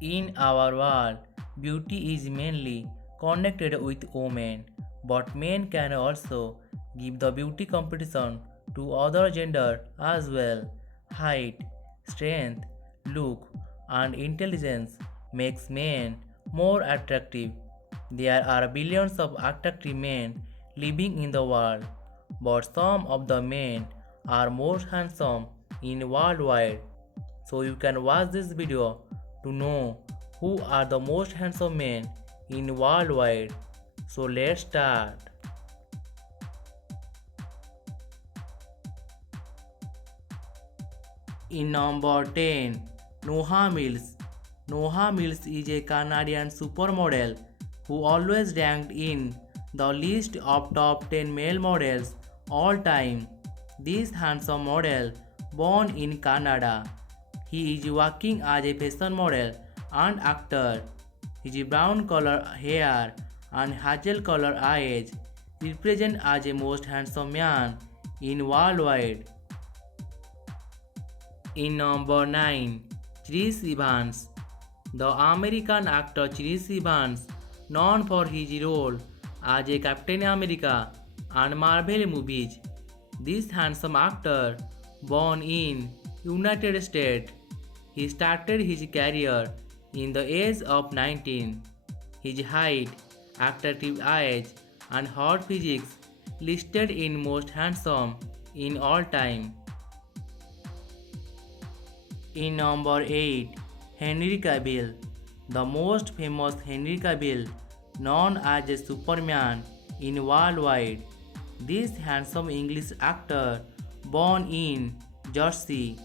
In our world, beauty is mainly connected with women, but men can also give the beauty competition to other gender as well. Height, strength, look, and intelligence makes men more attractive. There are billions of attractive men living in the world, but some of the men are most handsome in worldwide. So you can watch this video to know who are the most handsome men in worldwide. So let's start. In number 10, Noha Mills. Noha Mills is a Canadian supermodel who always ranked in the list of top 10 male models all time. This handsome model, born in Canada, he is working as a fashion model and actor. His brown color hair and hazel color eyes represent as a most handsome man in worldwide. In number 9, Chris Evans. The American actor Chris Evans, known for his role as a Captain America and Marvel movies. This handsome actor, born in United States, he started his career in the age of 19. His height, attractive eyes, and hot physique listed in most handsome in all time. In number 8, Henry Cavill. The most famous Henry Cavill, known as a Superman in worldwide. This handsome English actor, born in Jersey,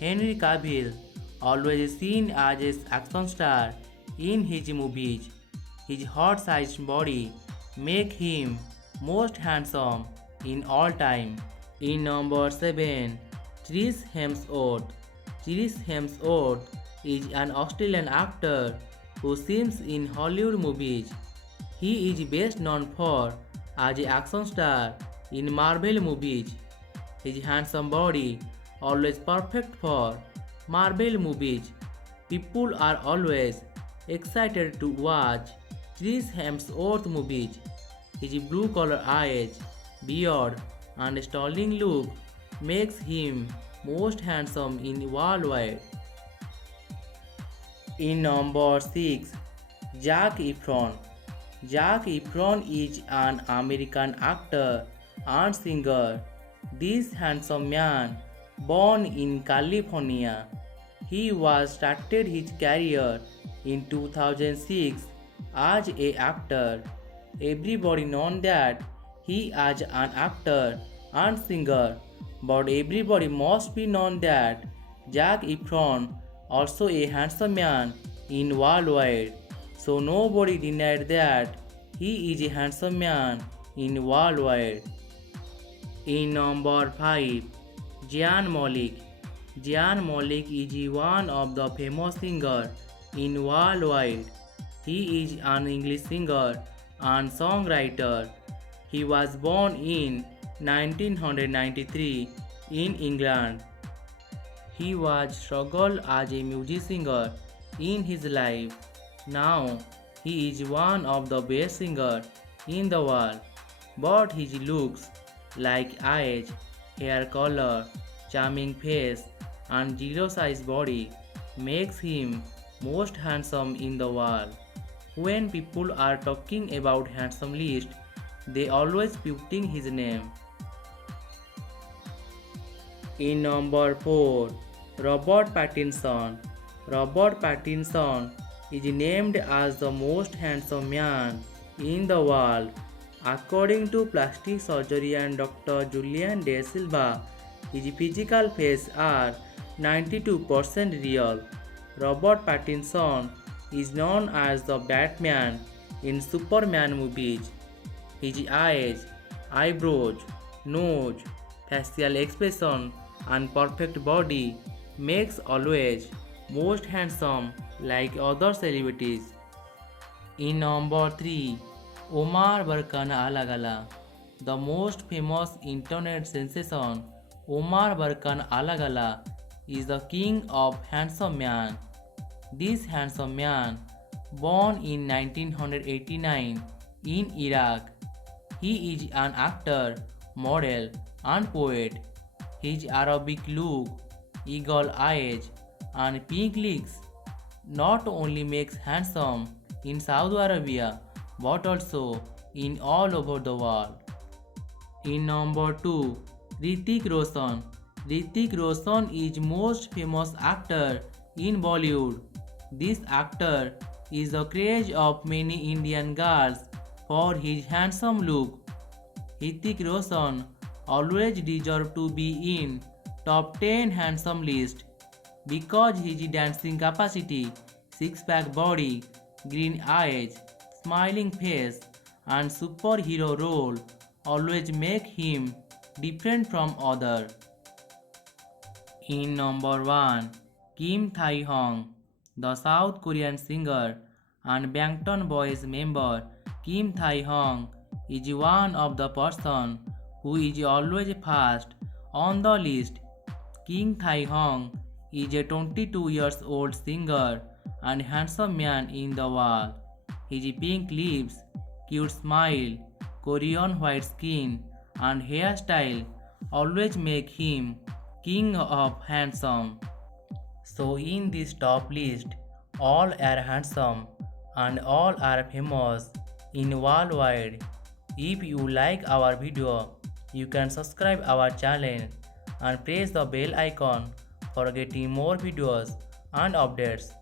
Henry Cavill, always seen as an action star in his movies. His hot-sized body make him most handsome in all time. In number 7, Chris Hemsworth. Chris Hemsworth is an Australian actor who sings in Hollywood movies. He is best known for as an action star in Marvel movies. His handsome body always perfect for Marvel movies. People are always excited to watch Chris Hemsworth movies. His blue color eyes, beard, and styling look makes him most handsome in worldwide. In number 6, Zac Efron. Zac Efron is an American actor and singer. This handsome man, born in California, he was started his career in 2006 as a actor. Everybody knows that he is an actor and singer, but everybody must be known that Zac Efron also a handsome man in worldwide. So nobody denied that he is a handsome man in worldwide. In number 5, Zayn Malik. Zayn Malik is one of the famous singers in worldwide. He is an English singer and songwriter. He was born in 1993 in England. He was struggled as a music singer in his life. Now he is one of the best singers in the world, but his looks like eyes, hair color, charming face, and zero size body makes him most handsome in the world. When people are talking about handsome list, they always putting his name. In number 4, Robert Pattinson. Robert Pattinson is named as the most handsome man in the world. According to plastic surgeon Dr. Julian De Silva, his physical face are 92% real. Robert Pattinson is known as the Batman in Superman movies. His eyes, eyebrows, nose, facial expression, and perfect body makes always most handsome like other celebrities. In number 3, Omar Barkan Alagala. The most famous internet sensation, Omar Barkan Alagala, is the king of handsome man. This handsome man, born in 1989 in Iraq, he is an actor, model, and poet. His Arabic look, eagle eyes, and pink lips not only makes handsome in Saudi Arabia but also in all over the world. In number 2, Hrithik Roshan. Hrithik Roshan is most famous actor in Bollywood. This actor is the craze of many Indian girls for his handsome look. Hrithik Roshan always deserves to be in top 10 handsome list because his dancing capacity, six-pack body, green eyes, smiling face, and superhero role always make him different from other. In number 1, Kim Tae Hong. The South Korean singer and Bangtan Boys member Kim Tae Hong is one of the person who is always first on the list. Kim Tae Hong is a 22 years old singer and handsome man in the world. His pink lips, cute smile, Korean white skin, and hairstyle always make him king of handsome. So in this top list, all are handsome and all are famous in worldwide. If you like our video, you can subscribe our channel and press the bell icon for getting more videos and updates.